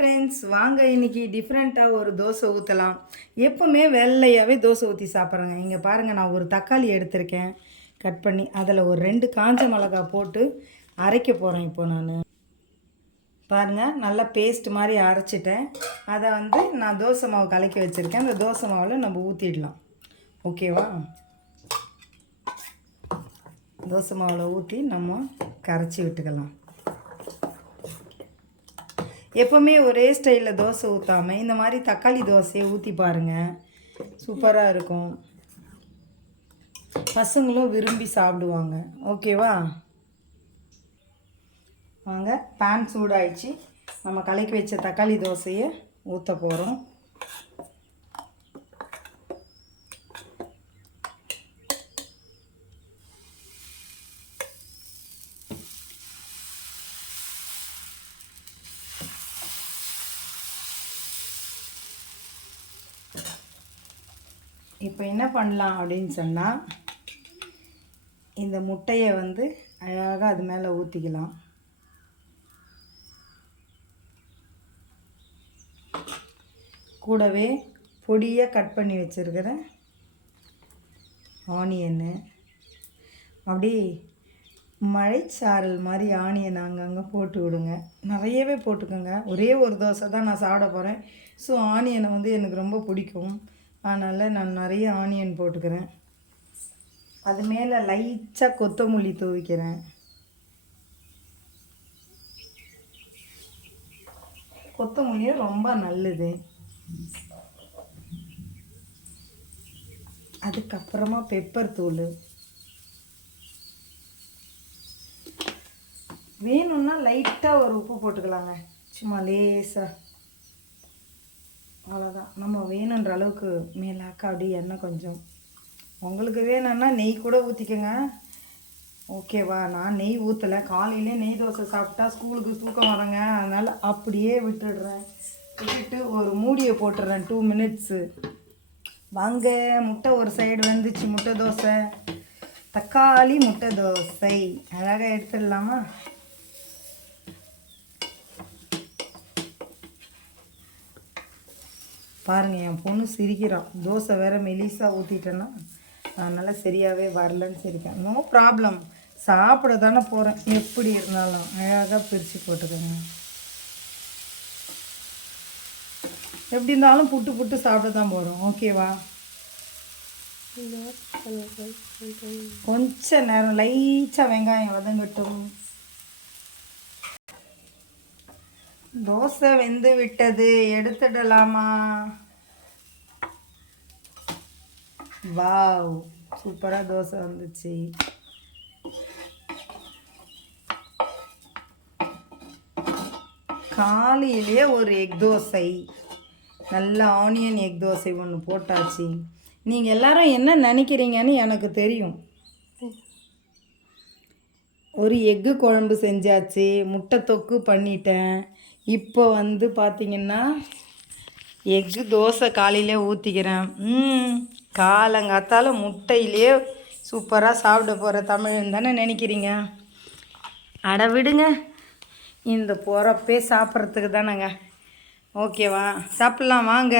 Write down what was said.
Friends, வாங்க இன்னைக்கு டிஃப்ரெண்ட்டாக ஒரு தோசை ஊற்றலாம். எப்போவுமே வெள்ளையாகவே தோசை ஊற்றி சாப்பிட்றேங்க. இங்கே பாருங்கள், நான் ஒரு தக்காளி எடுத்திருக்கேன் கட் பண்ணி. அதில் ஒரு 2 காஞ்ச மிளகா போட்டு அரைக்க போகிறேன். இப்போ நான் பாருங்கள், நல்லா பேஸ்ட் மாதிரி அரைச்சிட்டேன். அதை நான் தோசை மாவு கலக்கி வச்சுருக்கேன். அந்த தோசை மாவில் நம்ம ஊற்றிடலாம். ஓகேவா? தோசை மாவில் ஊற்றி நம்ம கரைச்சி விட்டுக்கலாம். எப்போவுமே ஒரே ஸ்டைலில் தோசை ஊற்றாமல் இந்த மாதிரி தக்காளி தோசையை ஊற்றி பாருங்கள், சூப்பராக இருக்கும். பசங்களும் விரும்பி சாப்பிடுவாங்க. ஓகேவா? வாங்க, பேன் சூடாயிடுச்சு. நம்ம கலக்கி வச்ச தக்காளி தோசையை ஊற்ற போகிறோம். இப்போ என்ன பண்ணலாம் அப்படின்னு சொன்னால், இந்த முட்டையை அழகாக அது மேலே ஊற்றிக்கலாம். கூடவே பொடியாக கட் பண்ணி வச்சுருக்கிற ஆனியன்னு, அப்படி மழைச்சாரல் மாதிரி ஆனியன் அங்கங்கே போட்டு விடுங்க. நிறையவே போட்டுக்கோங்க. ஒரே ஒரு தோசை தான் நான் சாப்பிட போகிறேன். ஸோ ஆனியனை எனக்கு ரொம்ப பிடிக்கும். அதனால் நான் நிறைய ஆனியன் போட்டுக்கிறேன். அது மேலே லைட்டாக கொத்தமல்லி தூவிக்கிறேன். கொத்தமல்லி ரொம்ப நல்லது. அதுக்கப்புறமா பெப்பர் தூள் வேணும்னா லைட்டாக ஒரு உப்பு போட்டுக்கலாங்க, சும்மா லேசாக. அவ்வளோதான். நம்ம வேணுன்ற அளவுக்கு மேலாக்க அப்படியே எண்ணெய் கொஞ்சம். உங்களுக்கு வேணும்னா நெய் கூட ஊற்றிக்கோங்க. ஓகேவா? நான் நெய் ஊற்றலை. காலையிலே நெய் தோசை சாப்பிட்டா ஸ்கூலுக்கு தூக்கம் வரேங்க. அதனால் அப்படியே விட்டுடுறேன். விட்டுட்டு ஒரு மூடியை போட்டுடுறேன் 2 மினிட்ஸு. வாங்க, முட்டை ஒரு சைடு வந்துச்சு. முட்டை தோசை, தக்காளி முட்டை தோசை அழகாக எடுத்துடலாமா? பாருங்கள், என் பொண்ணு சிரிக்கிறான். தோசை வேறு மெலிசாக ஊற்றிட்டேன்னா அதனால் சரியாகவே வரலன்னு சிரிக்கேன். நோ ப்ராப்ளம், சாப்பிட தானே போகிறேன். எப்படி இருந்தாலும் அழகாக பிரித்து போட்டுக்கோங்க. எப்படி இருந்தாலும் புட்டு புட்டு சாப்பிட தான் போகிறோம். ஓகேவா? கொஞ்ச நேரம் லைட்டாக வெங்காயம் வதங்கட்டும். தோசை வெந்து விட்டது, எடுத்துடலாமா? வாவ், சூப்பராக தோசை வந்துச்சு. காலையிலேயே ஒரு எக் தோசை, நல்ல ஆனியன் எக் தோசை ஒன்று போட்டாச்சு. நீங்கள் எல்லாரும் என்ன நினைக்கிறீங்கன்னு எனக்கு தெரியும். ஒரு எக்கு குழம்பு செஞ்சாச்சு, முட்டை தொக்கு பண்ணிட்டேன். இப்போ பார்த்திங்கன்னா எக்கு தோசை காலையிலே ஊற்றிக்கிறேன். காலங்காத்தால் முட்டையிலே சூப்பராக சாப்பிட போகிற தமிழன் தானே நினைக்கிறீங்க? அட விடுங்க, இந்த போகிறப்பே சாப்பிட்றதுக்கு தானேங்க. ஓகேவா? சாப்பிட்லாம் வாங்க.